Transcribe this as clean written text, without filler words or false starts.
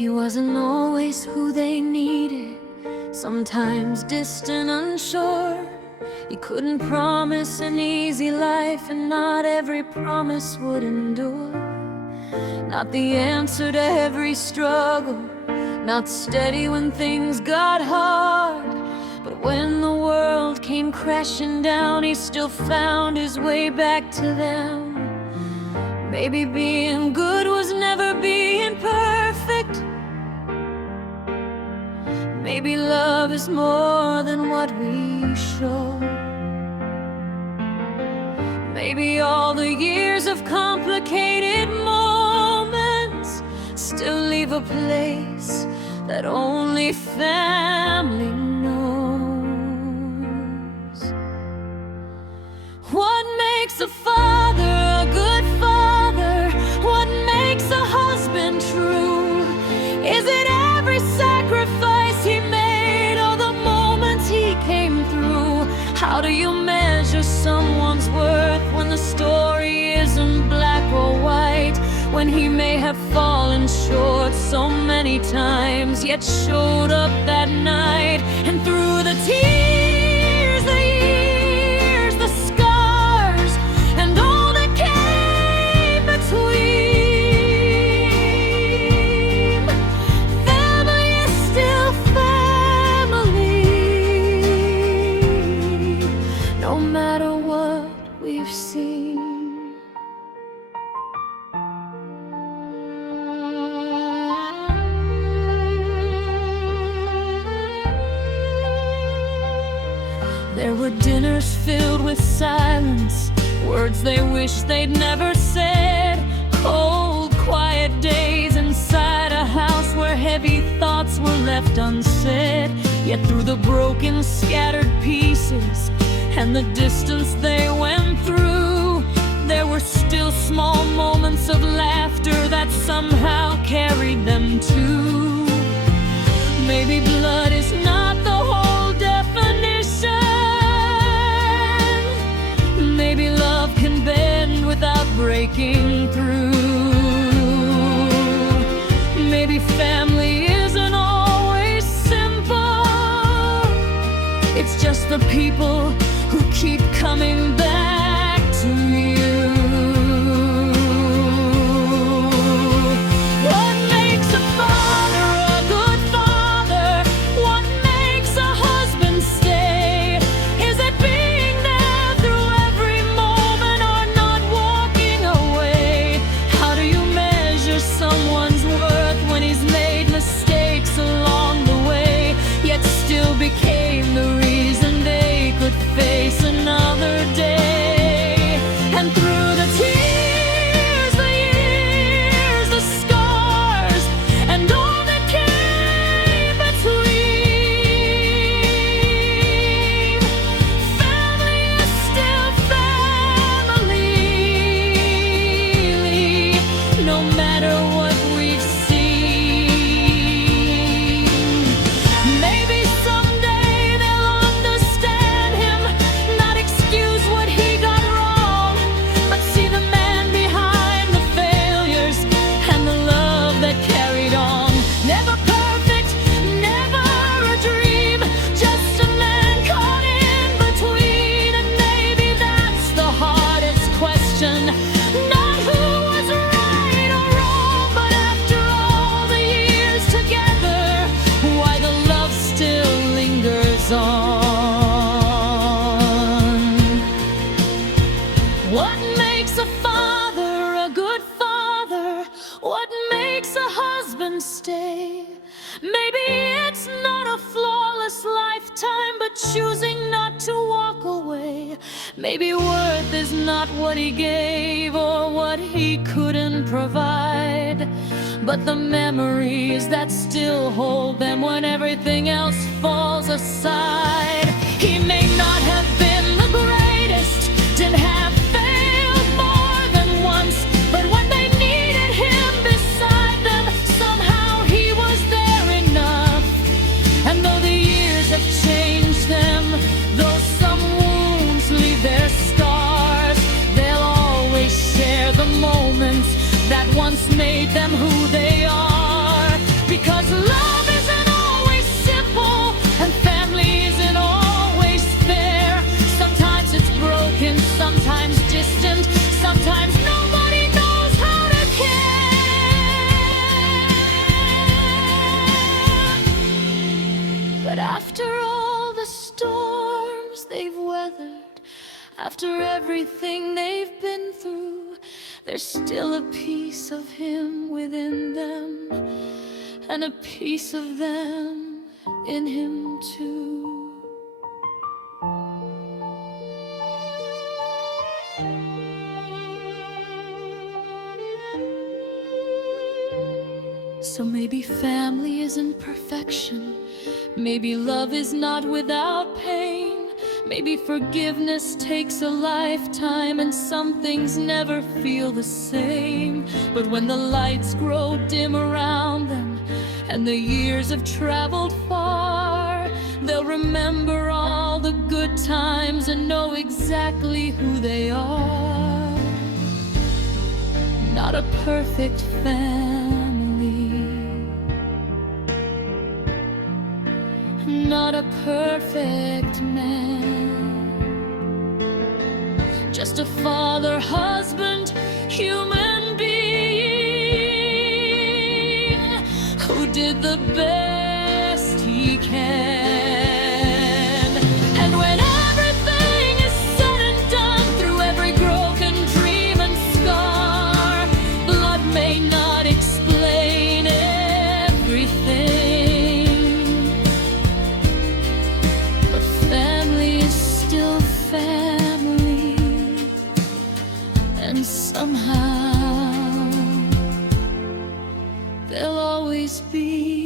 He wasn't always who they needed, sometimes distant, unsure. He couldn't promise an easy life, and not every promise would endure. Not the answer to every struggle, not steady when things got hard. But when the world came crashing down, he still found his way back to them. Maybe being good was never being perfect. Maybe love is more than what we show. Maybe all the years of complicated moments still leave a place that only family knows. What makes a father a good father? What makes a husband true? Is it every sacrifice he made, or the moments he came through? How do you measure someone's worth when the story isn't black or white? When he may have fallen short so many times, yet showed up that night. And through the tears, the years, the scars, and all that came between, family is still family, no matter what we've seen. There were dinners filled with silence, words they wished they'd never said. Cold, quiet days inside a house where heavy thoughts were left unsaid. Yet through the broken, scattered pieces and the distance they went through, there were still small moments of laughter that somehow carried them too. Maybe blood is not the whole definition. Maybe love can bend without breaking through. Maybe family isn't always simple. It's just the people who keep coming back to you. What makes a father a good father? What makes a husband stay? Is it being there through every moment, or not walking away? How do you measure someone's worth when he's made mistakes along the way, yet still became the reason they could face another day? And through the tears, the years, the scars, and all that came between, family is still family, no matter what we've seen. Maybe someday they'll understand him, not excuse what he got wrong, but see the man behind the failures and the love that carried on. Never perfect, never a dream, just a man caught in between. And maybe that's the hardest question, not who was right or wrong, but after all the years together, why the love still lingers on. What makes a father a good father? What makes a husband stay? Maybe it's not a flawless lifetime, but choosing not to walk away. Maybe worth is not what he gave or what he couldn't provide, but the memories that still hold them when everything else falls aside. He may not have been the greatest, didn't have failed more than once, but when they needed him beside them, somehow he was there enough. And though the years have changed them, though some wounds leave their scars, they'll always share the moments that once made them who they are. But after all the storms they've weathered, after everything they've been through, there's still a piece of him within them, and a piece of them in him too. So maybe family isn't perfection, maybe love is not without pain, maybe forgiveness takes a lifetime and some things never feel the same. But when the lights grow dim around them and the years have traveled far, they'll remember all the good times and know exactly who they are. Not a perfect family, not a perfect man, just a father, husband, human being who did the best he can. And when everything is said and done, through every broken dream and scar, blood may not explain everything, but family is still family, and somehow they'll always be